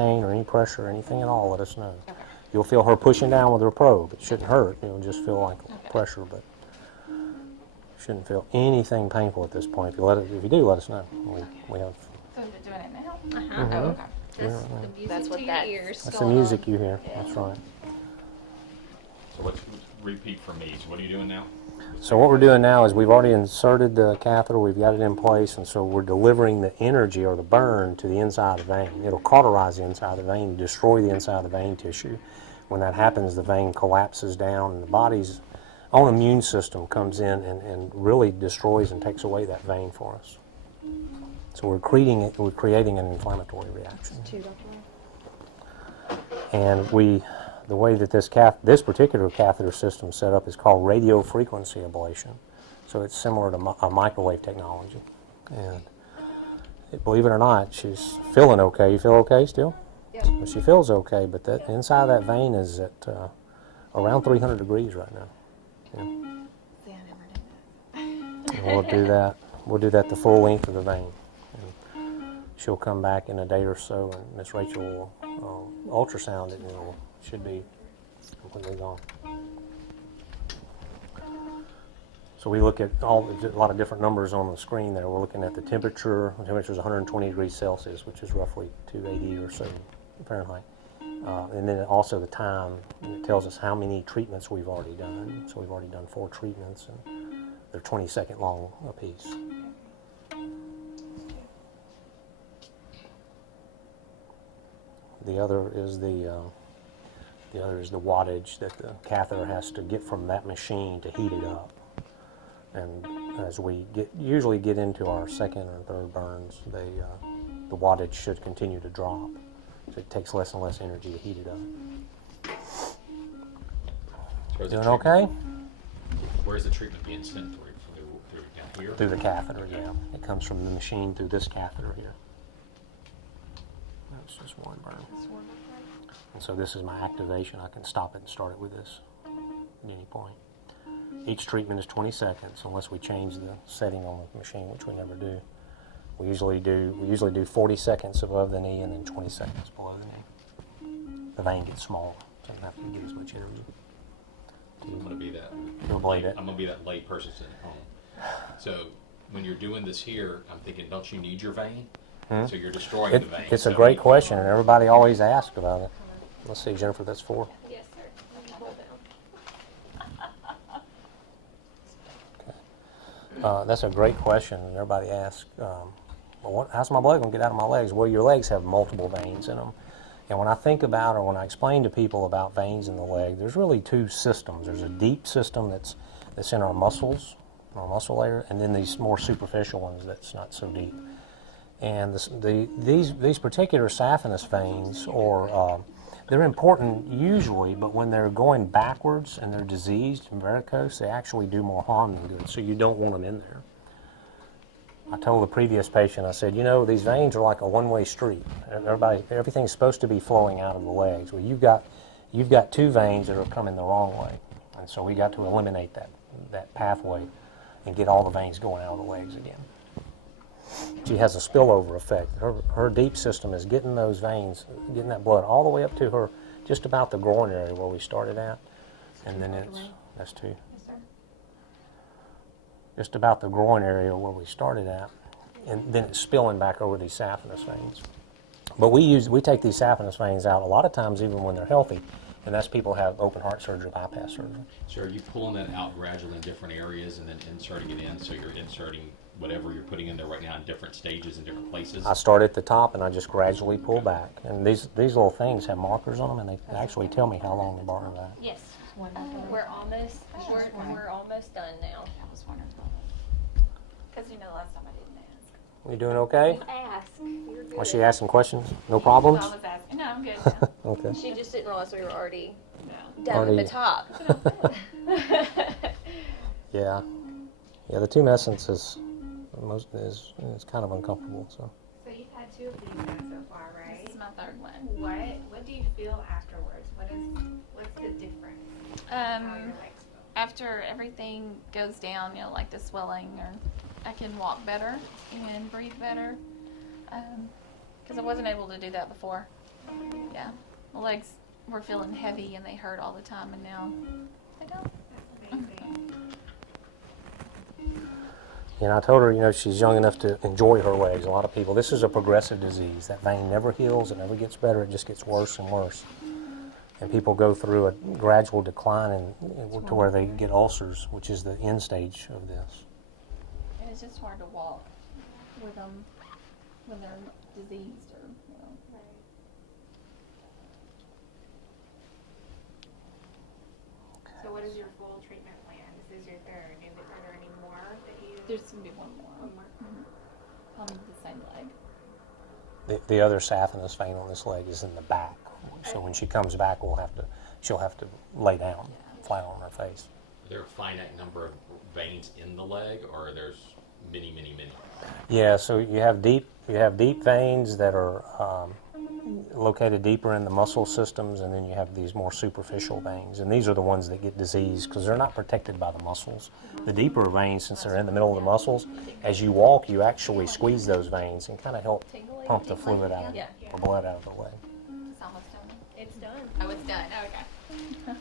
pain or any pressure or anything at all, let us know. Okay. You'll feel her pushing down with her probe. It shouldn't hurt. You'll just feel like pressure, but shouldn't feel anything painful at this point. If you do, let us know. We have. So you're doing it now? Mm-hmm. Oh, okay. That's what that ears. That's the music you hear. Yeah. That's right. So let's repeat for me. So what are you doing now? So what we're doing now is we've already inserted the catheter, we've got it in place, and so we're delivering the energy or the burn to the inside of the vein. It'll cauterize the inside of the vein, destroy the inside of the vein tissue. When that happens, the vein collapses down, and the body's own immune system comes in and really destroys and takes away that vein for us. So we're creating an inflammatory reaction. And the way that this particular catheter system is set up is called radio-frequency ablation. So it's similar to a microwave technology. And believe it or not, she's feeling okay. You feel okay still? Yeah. Well, she feels okay, but that inside of that vein is at around 300 degrees right now. Yeah. See, I never did that. And we'll do that the full length of the vein. And she'll come back in a day or so, and Miss Rachel will ultrasound it, and it should be completely gone. So we look at a lot of different numbers on the screen there. We're looking at the temperature. The temperature is 120 degrees Celsius, which is roughly 280 or so Fahrenheit. And then also the time. It tells us how many treatments we've already done. So we've already done 4 treatments, and they're 20-second long apiece. The other is the wattage that the catheter has to get from that machine to heat it up. And as we usually get into our second or third burns, the wattage should continue to drop. So it takes less and less energy to heat it up. So Doing okay? Where's the treatment being sent through? Through here? Through the catheter, yeah. It comes from the machine through this catheter here. That's just one burn. And so this is my activation. I can stop it and start it with this at any point. Each treatment is 20 seconds unless we change the setting on the machine, which we never do. We usually do 40 seconds above the knee and then 20 seconds below the knee. The vein gets smaller, so it doesn't have to give as much energy. I'm going to be that. You'll bleed it. I'm going to be that lay person sitting at home. So when you're doing this here, I'm thinking, don't you need your vein? So you're destroying the vein. It's a great question, and everybody always asks about it. Let's see, Jennifer, that's 4. Yes, sir. Hold down. Okay. That's a great question, and everybody asks, how's my blood going to get out of my legs? Well, your legs have multiple veins in them. And when I think about, or when I explain to people about veins in the leg, there's really 2 systems. There's a deep system that's in our muscles, our muscle layer, and then these more superficial ones that's not so deep. And these particular saphenous veins, they're important usually, but when they're going backwards and they're diseased and varicose, they actually do more harm than good, so you don't want them in there. I told the previous patient, I said, these veins are like a one-way street. Everything's supposed to be flowing out of the legs. Well, you've got 2 veins that are coming the wrong way, and so we got to eliminate that pathway and get all the veins going out of the legs again. She has a spillover effect. Her deep system is getting those veins, getting that blood all the way up to her, just about the groin area where we started at, and then that's 2. Just about the groin area where we started at, and then it's spilling back over these saphenous veins. But we take these saphenous veins out a lot of times even when they're healthy, and that's people have open heart surgery, bypass surgery. So are you pulling that out gradually in different areas and then inserting it in, so you're inserting whatever you're putting in there right now in different stages in different places? I start at the top and I just gradually pull back. And these little things have markers on them, and they actually tell me how long the burn lasts. Yes. We're almost done now. That was wonderful. Because last time I didn't ask. You doing okay? Ask. You're good. Was she asking questions? No problems? I was asking. No, I'm good now. Okay. She just didn't realize we were already No. done with the top. Yeah. Yeah, the tumescence is kind of uncomfortable. So So you've had 2 of these now so far, right? This is my 3rd one. What do you feel afterwards? What's the difference? How your legs feel? After everything goes down, like the swelling, or I can walk better and breathe better, because I wasn't able to do that before. Yeah, my legs were feeling heavy and they hurt all the time, and now they don't. Amazing. And I told her, you know, she's young enough to enjoy her legs. A lot of people, this is a progressive disease. That vein never heals, it never gets better, it just gets worse and worse. And people go through a gradual decline to where they get ulcers, which is the end stage of this. And it's just hard to walk with them when they're diseased or, you know. So what is your full treatment plan? This is your third. Are there any more that you? There's going to be one more. One more. Probably the same leg. The other saphenous vein on this leg is in the back. So when she comes back, she'll have to lay down flat on her face. Are there a finite number of veins in the leg, or there's many, many, many? Yeah, so you have deep veins that are located deeper in the muscle systems, and then you have these more superficial veins, and these are the ones that get diseased because they're not protected by the muscles. The deeper veins, since they're in the middle of the muscles, as you walk, you actually squeeze those veins and kind of help pump the fluid out, or blood out of the leg. It's almost done. It's done. Oh, it's done. Okay.